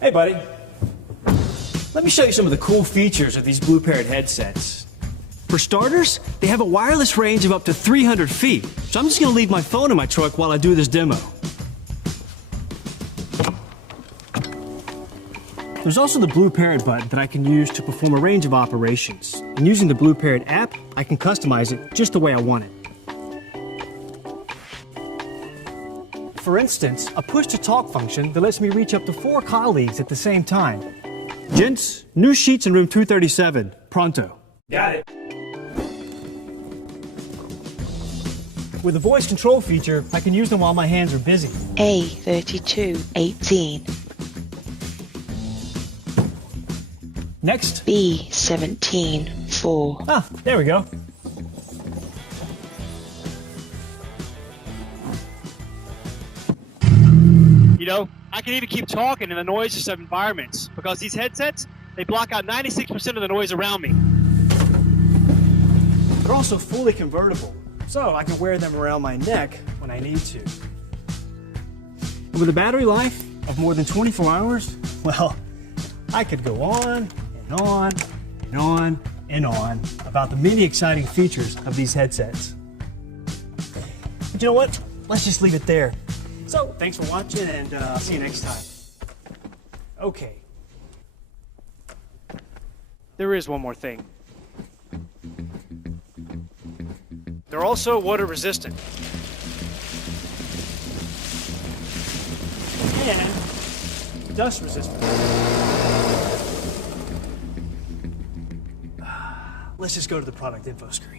Hey, buddy. Let me show you some of the cool features of these Blue Parrot headsets. For starters, they have a wireless range of up to 300 feet, so I'm just going to leave my phone in my truck while I do this demo. There's also the Blue Parrot button that I can use to perform a range of operations. And using the Blue Parrot app, I can customize it just the way I want it. For instance, a push-to-talk function that lets me reach up to 4 colleagues at the same time. Gents, new sheets in room 237. Pronto. Got it. With the voice control feature, I can use them while my hands are busy. A3218. Next. B174. Ah, there we go. You know, I can even keep talking in the noisiest of environments because these headsets, they block out 96% of the noise around me. They're also fully convertible, so I can wear them around my neck when I need to. And with a battery life of more than 24 hours, well, I could go on and on and on and on about the many exciting features of these headsets. But you know what? Let's just leave it there. So, thanks for watching, and I'll see you next time. Okay. There is one more thing. They're also water resistant. And dust resistant. Let's just go to the product info screen.